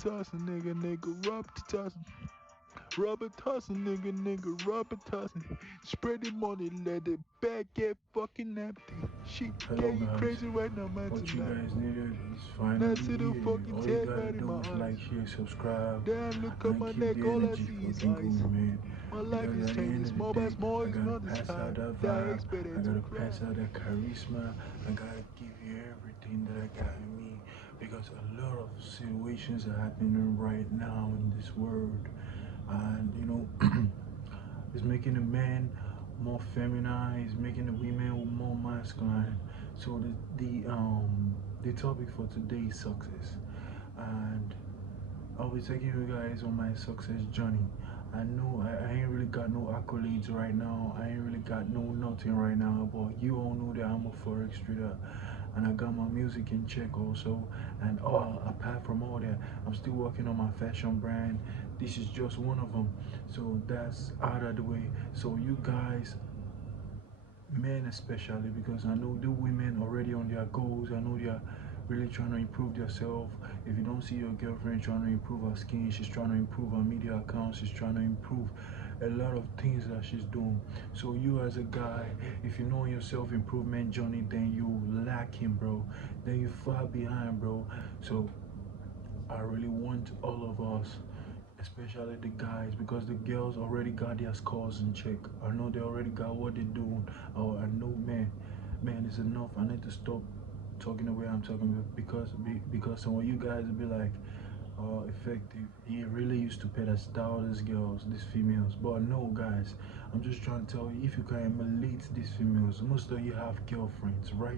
tossing, nigga, rub the tossing. Rubber tossing, nigga, rubber tossing. Spread the money, let the bag get fucking empty. Shit, Hello getting guys, crazy right now, man, what you tonight. guys needed is Now finally see the here. fucking All you tears gotta right in my do is eyes. like, share, subscribe, Then look at and my keep neck, the all I energy see is fucking ice. going, man. My life Because is at the changing end of the small by day, small, I it's gotta not the pass out sky that that I vibe, I expected to gotta cry. pass out that charisma, I gotta give you everything that I got in me. Because a lot of situations are happening right now in this world, and it's making the men more feminine, it's making the women more masculine. So the topic for today is success, and I'll be taking you guys on my success journey. I know I ain't really got no accolades right now. I ain't really got no nothing right now. But you all know that I'm a Forex trader, and I got my music in check also. And apart from all that, I'm still working on my fashion brand. This is just one of them. So that's out of the way. So you guys, men especially, because I know the women already on their goals. I know they are really trying to improve themselves. If you don't see your girlfriend trying to improve her skin, she's trying to improve her media account, she's trying to improve a lot of things that she's doing. So you as a guy, if you know your self-improvement journey, then you lacking, bro, then you far behind, bro. So I really want all of us, especially the guys, because the girls already got their scores in check. I know they already got what they're doing. Oh, I know, man, it's enough. I need to stop talking the way I'm talking because some of you guys will be like, oh, effective. He really used to pedestal these girls, these females. But no, guys, I'm just trying to tell you, if you can emulate these females, most of you have girlfriends, right?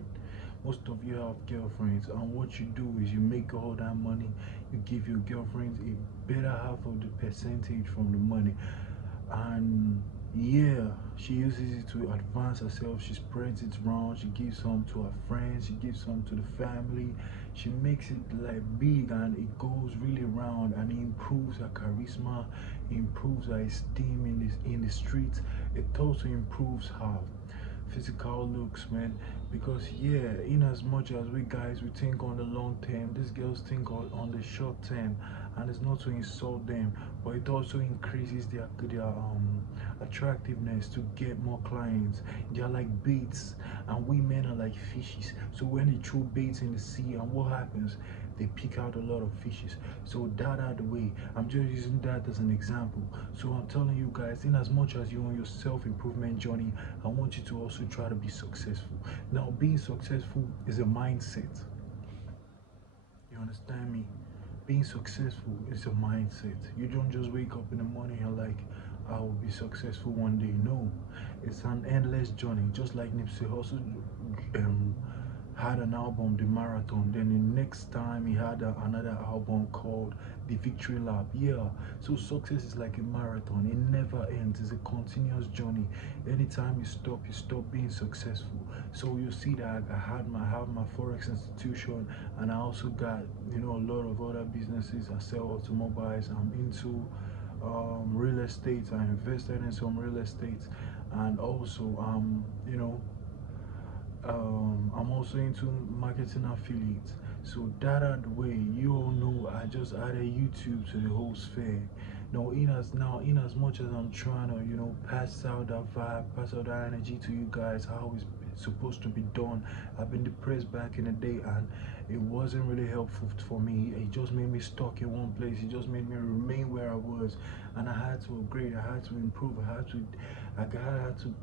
Most of you have girlfriends, and what you do is you make all that money, you give your girlfriends a better half of the percentage from the money, and yeah, she uses it to advance herself. She spreads it around, she gives some to her friends, she gives some to the family. She makes it like big, and it goes really round, and it improves her charisma, it improves her esteem in the streets. It also improves her physical looks, man. Because yeah, in as much as we guys we think on the long term, these girls think on the short term, and it's not to insult them, but it also increases their attractiveness to get more clients. They're like baits, and we men are like fishes. So when they throw baits in the sea, and what happens, they pick out a lot of fishes. So that out the way, I'm just using that as an example. So I'm telling you guys, in as much as you're on your self-improvement journey, I want you to also try to be successful. Now, being successful is a mindset. You understand me? Being successful is a mindset. You don't just wake up in the morning and like, I will be successful one day. No, it's an endless journey. Just like Nipsey Hussle had an album, The Marathon. Then the next time he had another album called The Victory Lap. Yeah, so success is like a marathon. It never ends. It's a continuous journey. Anytime you stop being successful. So you see that I have my Forex institution, and I also got a lot of other businesses. I sell automobiles. I'm into real estate. I invested in some real estate, and also I'm also into marketing affiliates. So that out the way, you all know I just added YouTube to the whole sphere. In as much as I'm trying to, pass out that vibe, pass out that energy to you guys, how it's supposed to be done. I've been depressed back in the day, and it wasn't really helpful for me. It just made me stuck in one place. It just made me remain where I was, and I had to upgrade. I had to improve. I had to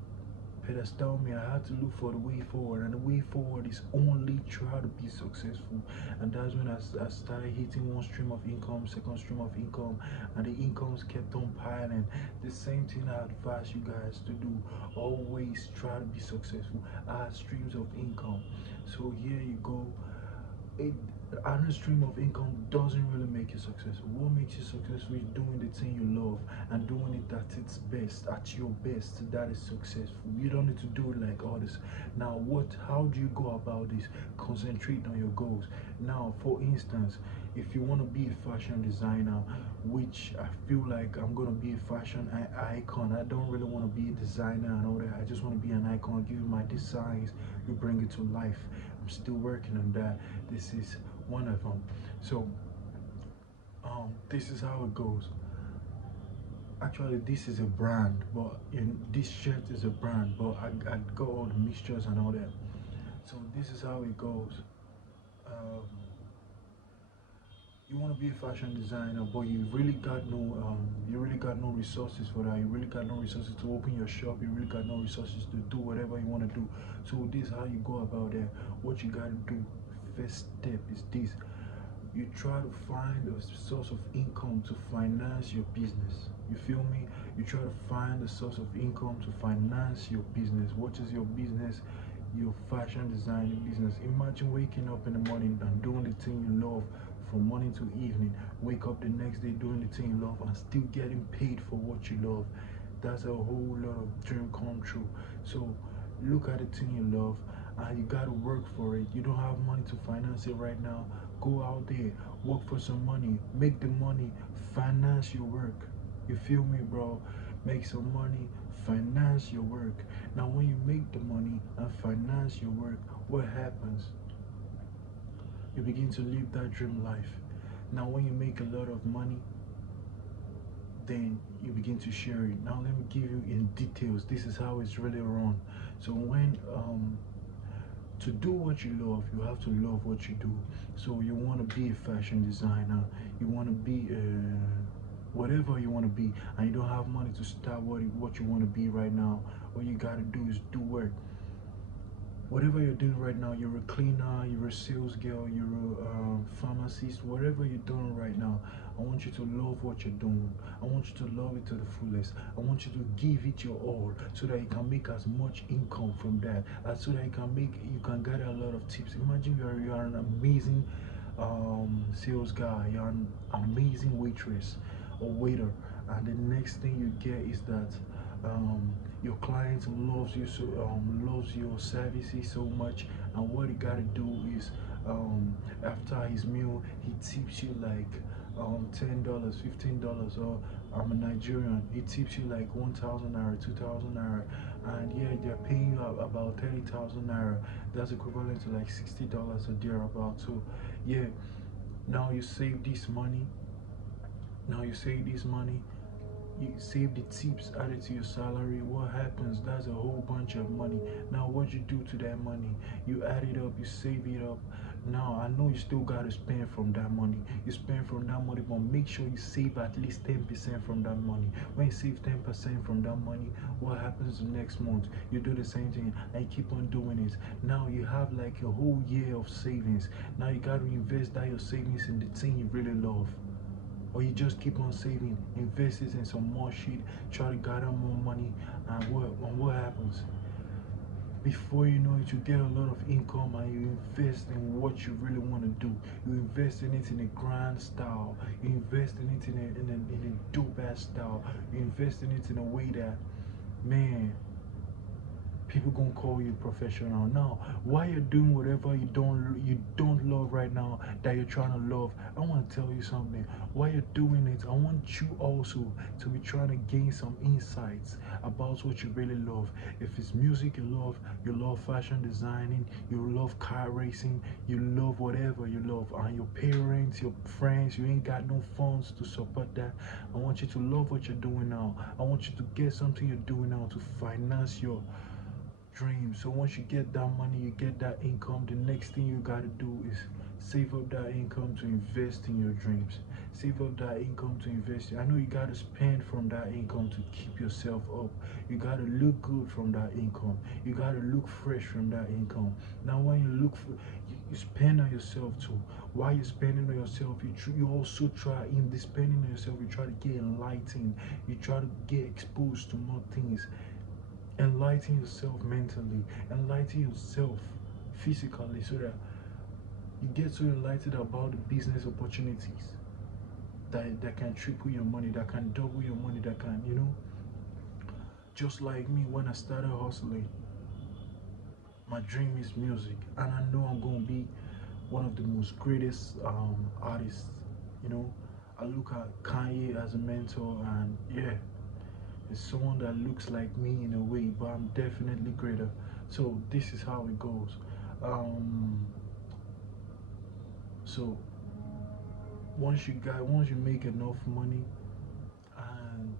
pedestal me. I had to look for the way forward, and the way forward is only try to be successful. And that's when I started hitting one stream of income, second stream of income, and the incomes kept on piling. The same thing I advise you guys to do: always try to be successful. Add streams of income. So here you go. it Another stream of income doesn't really make you successful. What makes you successful is doing the thing you love and doing it at its best, at your best. That is successful. You don't need to do it like others. Now, how do you go about this? Concentrate on your goals. Now, for instance, if you want to be a fashion designer, which I feel like I'm gonna be a fashion icon. I don't really want to be a designer and all that. I just want to be an icon, give you my designs, we bring it to life. I'm still working on that. This is one of them. So This is how it goes. Actually, this is a brand, but this shirt is a brand, but I got all the mixtures and all that. So this is how it goes. Um, you want to be a fashion designer, but you really got no resources for that. You really got no resources to open your shop. You really got no resources to do whatever you want to do. So this is how you go about that. What you got to do, first step is this: you try to find a source of income to finance your business. You feel me? You try to find a source of income to finance your business. What is your business? Your fashion designing business. Imagine waking up in the morning and doing the thing you love from morning to evening. Wake up the next day doing the thing you love and still getting paid for what you love. That's a whole lot of dream come true. So look at the thing you love and you gotta work for it. You don't have money to finance it right now. Go out there, work for some money, make the money, finance your work. You feel me, bro? Make some money, finance your work. Now, when you make the money and finance your work, what happens? You begin to live that dream life. Now, when you make a lot of money, then you begin to share it. Now, let me give you in details. This is how it's really run. So, when to do what you love, you have to love what you do. So you want to be a fashion designer, you want to be whatever you want to be, and you don't have money to start what you want to be right now. What you got to do is do work. Whatever you're doing right now, you're a cleaner, you're a sales girl, you're a pharmacist, whatever you're doing right now, I want you to love what you're doing. I want you to love it to the fullest. I want you to give it your all so that you can make as much income from that, so that you can gather a lot of tips. Imagine you're an amazing sales guy, you're an amazing waitress or waiter, and the next thing you get is that your client loves your services so much, and what he gotta do is after his meal he tips you like $10, $15, or I'm a Nigerian, he tips you like 1,000 naira, 2,000 naira, and yeah, they're paying you about 30,000 naira. That's equivalent to like $60 or thereabout. So yeah, now you save this money. Now you save this money, you save the tips added to your salary. What happens? That's a whole bunch of money. Now what you do to that money, you add it up, you save it up. Now I know you still got to spend from that money, you spend from that money, but make sure you save at least 10% from that money. When you save 10% from that money, what happens the next month? You do the same thing and you keep on doing it. Now you have like a whole year of savings. Now you got to invest that your savings in the thing you really love, or you just keep on saving, invest it in some more shit, try to gather more money, and what happens? Before you know it, you get a lot of income and you invest in what you really want to do. You invest in it in a grand style, you invest in it in a dope ass style, you invest in it in a way that, man, people gonna call you professional. Now, while you're doing whatever you don't love right now that you're trying to love, I want to tell you something. While you're doing it, I want you also to be trying to gain some insights about what you really love. If it's music you love fashion designing, you love car racing, you love whatever you love, and your parents, your friends, you ain't got no funds to support that, I want you to love what you're doing now. I want you to get something you're doing now to finance your dream. So once you get that money, you get that income, the next thing you got to do is save up that income to invest in your dreams. Save up that income to invest. I know you got to spend from that income to keep yourself up. You got to look good from that income. You got to look fresh from that income. Now when you you spend on yourself too. While you're spending on yourself, you also try, in the spending on yourself, you try to get enlightened. You try to get exposed to more things. Enlighten yourself mentally, enlighten yourself physically, so that you get so enlightened about the business opportunities that can triple your money, that can double your money, that can, just like me. When I started hustling, my dream is music, and I know I'm going to be one of the most greatest artists. you know I look at Kanye as a mentor, and yeah, it's someone that looks like me in a way, but I'm definitely greater. So this is how it goes. So once you make enough money, and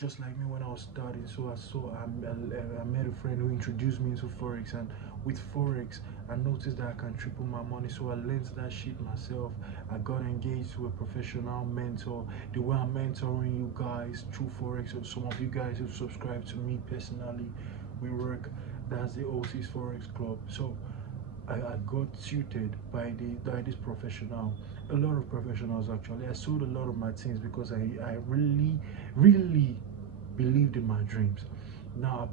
just like me when I was starting, so I met a friend who introduced me into Forex, and with Forex, I noticed that I can triple my money. So I learned that shit myself. I got engaged to a professional mentor. The way I'm mentoring you guys through Forex, or some of you guys who subscribe to me personally, we work. That's the OTIS Forex Club. So I got tutored by this professional, a lot of professionals actually. I sold a lot of my things because I really believed in my dreams. Now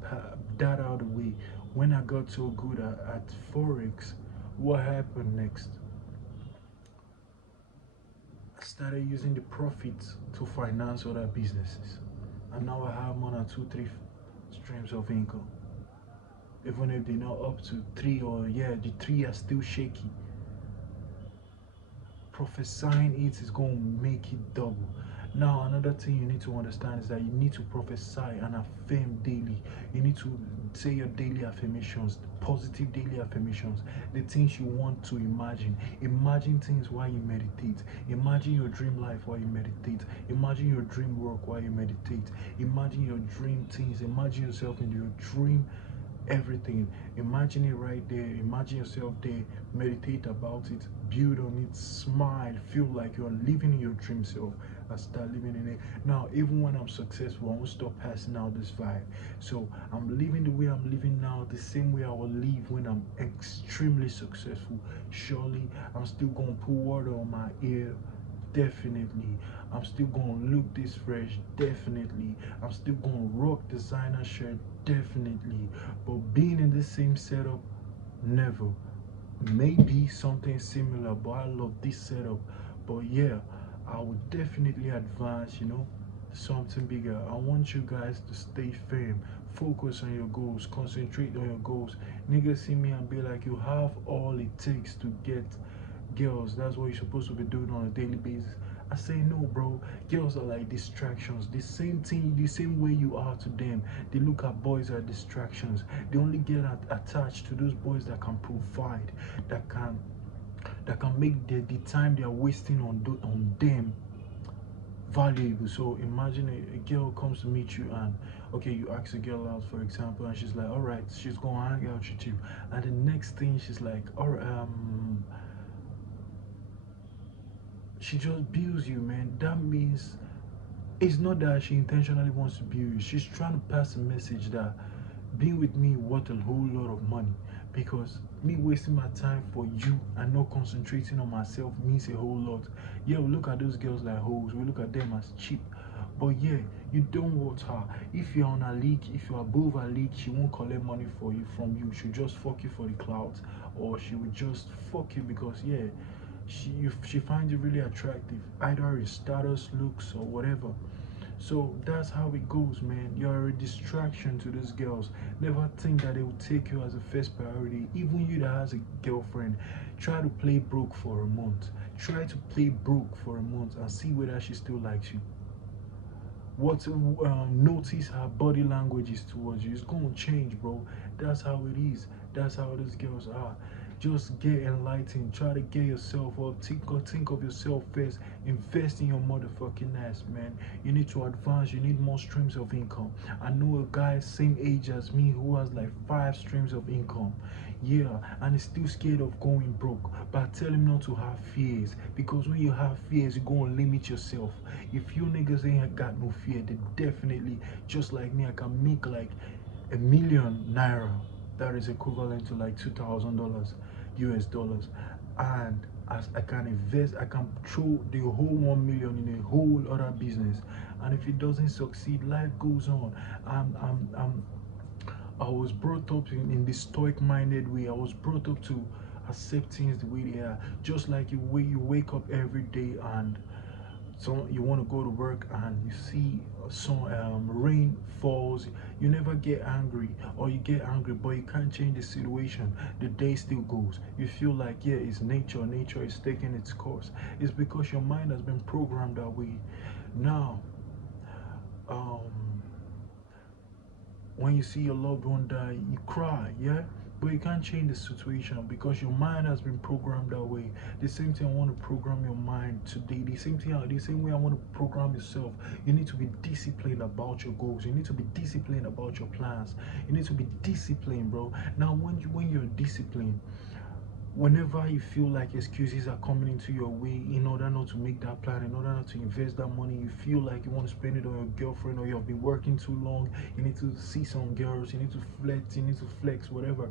that out of the way, when I got so good at Forex, what happened next? I started using the profits to finance other businesses, and now I have more than two, three streams of income. Even if they're not up to three, or yeah, the three are still shaky. Prophesying it is going to make it double. Now, another thing you need to understand is that you need to prophesy and affirm daily. You need to say your daily affirmations, positive daily affirmations, the things you want to imagine. Imagine things while you meditate. Imagine your dream life while you meditate. Imagine your dream work while you meditate. Imagine your dream things. Imagine yourself in your dream everything. Imagine it right there. Imagine yourself there. Meditate about it. Build on it. Smile. Feel like you're living in your dream self and start living in it. Now, even when I'm successful, I won't stop passing out this vibe. So I'm living the way I'm living now, the same way I will live when I'm extremely successful. Surely, I'm still gonna put water on my ear. Definitely. I'm still gonna look this fresh. Definitely. I'm still gonna rock designer shirt. Definitely. But being in the same setup, never. Maybe something similar, but I love this setup. But yeah, I would definitely advance, something bigger. I want you guys to stay firm, focus on your goals, concentrate on your goals. Niggas see me and be like, you have all it takes to get girls. That's what you're supposed to be doing on a daily basis. I say no, bro. Girls are like distractions. The same thing, the same way you are to them. They look at boys as distractions. They only get attached to those boys that can provide, that can make the time they are wasting on them valuable. So imagine a girl comes to meet you, and okay, you ask a girl out, for example, and she's like, all right, she's gonna hang out with you, and the next thing she's like, all right, she just bills you, man. That means it's not that she intentionally wants to bill you. She's trying to pass a message that being with me worth a whole lot of money, because me wasting my time for you and not concentrating on myself means a whole lot. Yeah, we look at those girls like hoes, we look at them as cheap, but yeah, you don't want her. If you're on a league, if you're above a league, she won't collect money from you. She'll just fuck you for the clout, or she will just fuck you because yeah, she finds you really attractive, either his status, looks, or whatever. So that's how it goes, man. You're a distraction to these girls. Never think that they will take you as a first priority. Even you that has a girlfriend, try to play broke for a month. Try to play broke for a month and see whether she still likes you. What notice her body language is towards you. It's gonna change, bro. That's how it is. That's how these girls are. Just get enlightened. Try to get yourself up. Think of yourself first. Invest in your motherfucking ass, man. You need to advance. You need more streams of income. I know a guy same age as me who has like 5 streams of income. Yeah, and he's still scared of going broke. But I tell him not to have fears, because when you have fears, you're gonna limit yourself. If you niggas ain't got no fear, then definitely, just like me, I can make like a million naira. That is equivalent to like $2,000 US dollars. And as I can invest, I can throw the whole 1 million in a whole other business. And if it doesn't succeed, life goes on. I was brought up in this stoic minded way. I was brought up to accept things the way they are. Just like you wake up every day, and so you want to go to work and you see some rain falls. You never get angry, or you get angry but you can't change the situation. The day still goes. You feel like yeah, it's nature is taking its course. It's because your mind has been programmed that way. Now um when you see your loved one die, you cry, yeah? But you can't change the situation because your mind has been programmed that way. The same thing I want to program your mind today. The same way I want to program yourself. You need to be disciplined about your goals. You need to be disciplined about your plans. You need to be disciplined, bro. Now, when you're disciplined, whenever you feel like excuses are coming into your way in order not to make that plan, in order not to invest that money, you feel like you want to spend it on your girlfriend, or you have been working too long, you need to see some girls, you need to flex, whatever.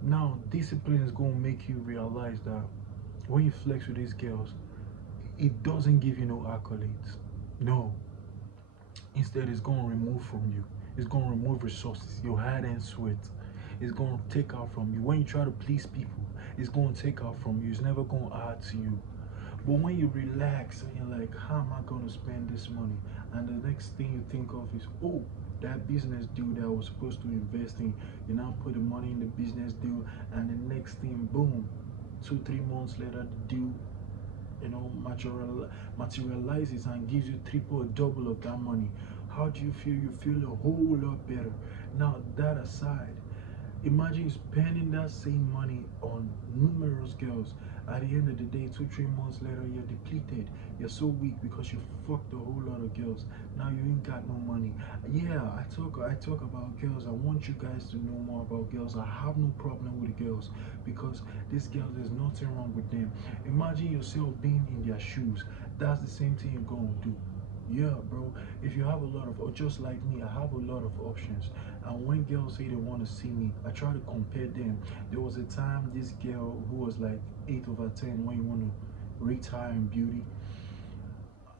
Now, discipline is going to make you realize that when you flex with these girls, it doesn't give you no accolades. No. Instead, it's going to remove from you. It's going to remove resources, your hard and sweat. It's going to take out from you. When you try to please people, it's going to take out from you. It's never going to add to you. But when you relax and you're like, how am I going to spend this money? And the next thing you think of is, oh, that business deal that I was supposed to invest in, you now put the money in the business deal, and the next thing, boom, 2-3 months later, the deal, materializes and gives you triple or double of that money. How do you feel? You feel a whole lot better. Now, that aside, imagine spending that same money on numerous girls. At the end of the day, 2-3 months later, you're depleted. You're so weak because you fucked a whole lot of girls. Now you ain't got no money. Yeah, I talk about girls. I want you guys to know more about girls. I have no problem with girls because these girls, there's nothing wrong with them. Imagine yourself being in their shoes. That's the same thing you're gonna do. Yeah, bro. If you have a lot of, or just like me, I have a lot of options. And when girls say they want to see me, I try to compare them. There was a time this girl who was like 8/10 when you want to rate her in beauty,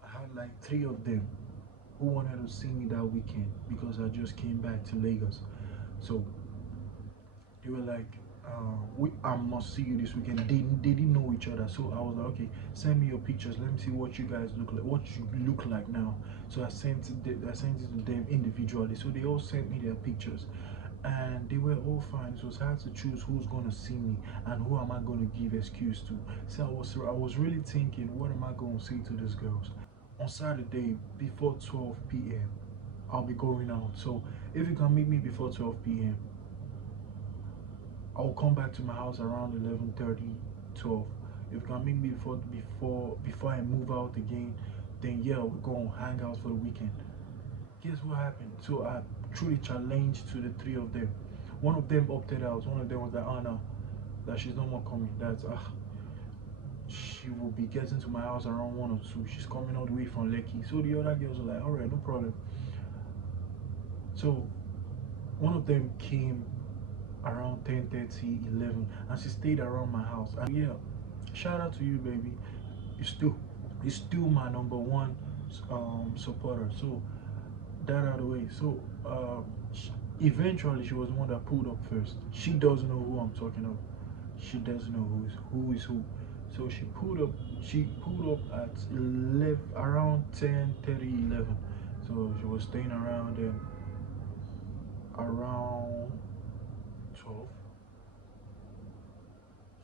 I had like 3 of them who wanted to see me that weekend because I just came back to Lagos. So they were like, I must see you this weekend. They didn't know each other, so I was like, okay, send me your pictures. Let me see what you guys look like, what you look like now. So I sent it to them individually. So they all sent me their pictures, and they were all fine. It was hard to choose who's gonna see me and who am I gonna give excuse to. So I was really thinking, what am I gonna say to these girls? On Saturday before 12 p.m. I'll be going out. So if you can meet me before 12 p.m., I'll come back to my house around 11:30, 12. If you can meet me before I move out again, then yeah, we're gonna hang out for the weekend. Guess what happened? So I threw the challenge to the 3 of them. One of them opted out. One of them was like, oh no, that she's no more coming. That's she will be getting to my house around 1 or 2. She's coming all the way from Lekki. So the other girls were like, all right, no problem. So one of them came around 10:30, 11, and she stayed around my house. And yeah, shout out to you, baby. You still my number one supporter. So that out of the way. So eventually she was the one that pulled up first. She doesn't know who I'm talking of. She doesn't know who is who. So she pulled up. At 11, around 10:30, 11. So she was staying around then. Around 12,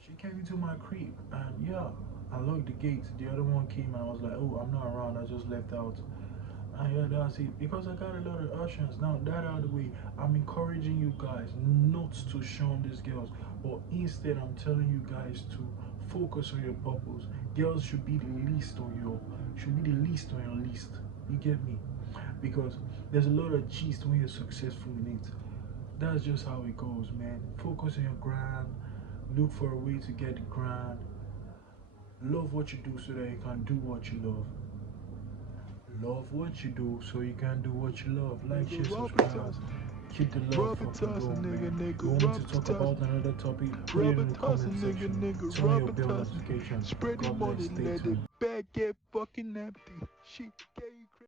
she came into my crib, and yeah, I locked the gate. The other one came and I was like, oh, I'm not around, I just left out. And yeah, that's it. Because I got a lot of options. Now that out of the way, I'm encouraging you guys not to shun these girls, but instead I'm telling you guys to focus on your purpose. Girls should be the least on your list. You get me? Because there's a lot of gist when you're successful in it. That's just how it goes, man. Focus on your grind. Look for a way to get the grind. Love what you do so that you can do what you love. Love what you do so you can do what you love. Like, share, subscribe. Keep the love fucking going, man. You want me to talk about another topic? Put it in the comment section. Turn on your bell notifications. Spread the God money, bless. Stay let the tuned. bag get fucking empty. Shit.